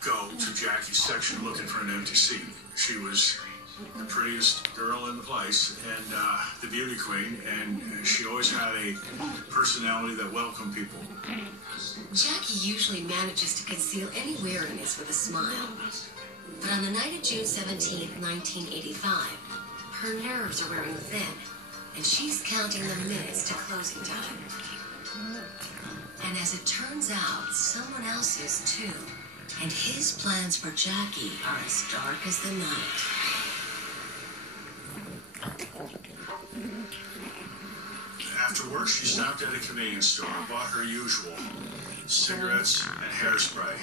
go to Jackie's section looking for an empty seat. She was the prettiest girl in the place and the beauty queen, and she always had a personality that welcomed people. Jackie usually manages to conceal any weariness with a smile. But on the night of June 17, 1985, her nerves are wearing thin, and she's counting the minutes to closing time. And as it turns out, someone else is too. And his plans for Jackie are as dark as the night. After work, she stopped at a convenience store and bought her usual cigarettes and hairspray.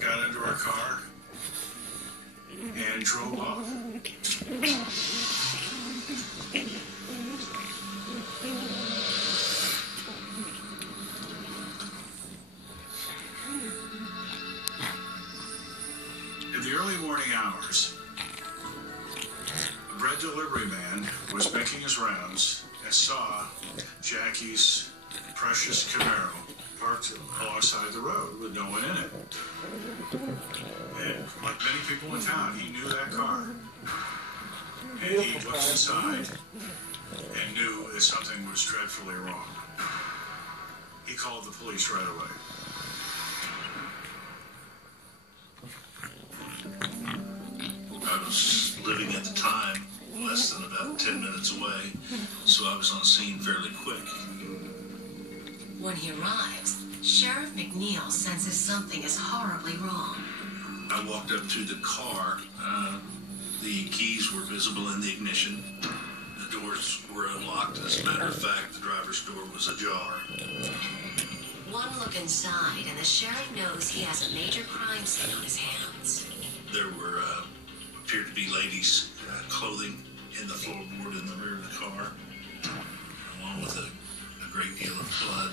Got into her car and drove off. In the early morning hours, a bread delivery man was making his rounds and saw Jackie's precious Camaro parked alongside the road with no one in it. And like many people in town, he knew that car. And he looked inside and knew that something was dreadfully wrong. He called the police right away. I was living at the time less than about 10 minutes away, so I was on scene fairly quick. When he arrives, Sheriff McNeil senses something is horribly wrong. I walked up to the car. The keys were visible in the ignition. The doors were unlocked. As a matter of fact, the driver's door was ajar. One look inside, and the sheriff knows he has a major crime scene on his hands. There were appeared to be ladies' clothing in the floorboard in the rear of the car, along with a great deal of blood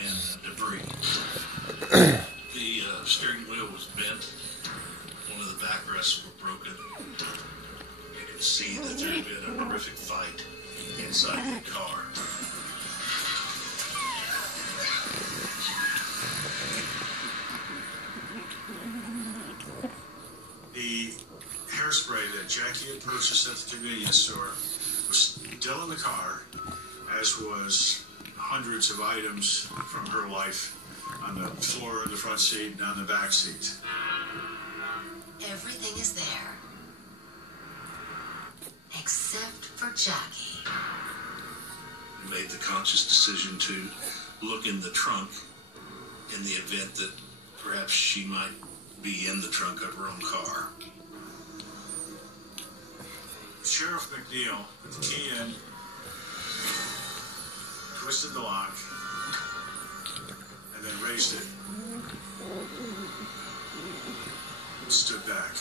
and debris. The steering wheel was bent. One of the backrests were broken. You could see that there had been a horrific fight inside the car. The hairspray that Jackie had purchased at the convenience store was still in the car, as was hundreds of items from her life on the floor of the front seat and on the back seat. Everything is there, except for Jackie. I made the conscious decision to look in the trunk in the event that perhaps she might be in the trunk of her own car. Sheriff McNeil put the key in, twisted the lock, and then raised it. Stood back.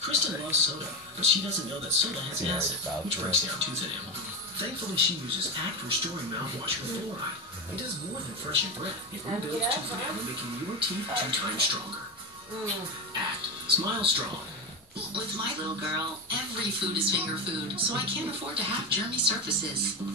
Kristen loves soda, but she doesn't know that soda has acid, which breaks down tooth enamel. Thankfully, she uses Act Restoring Mouthwash with fluoride. It does more than freshen breath. It rebuilds tooth enamel, making your teeth 2 times stronger. Act. Smile strong. With my little girl, every food is finger food, so I can't afford to have germy surfaces.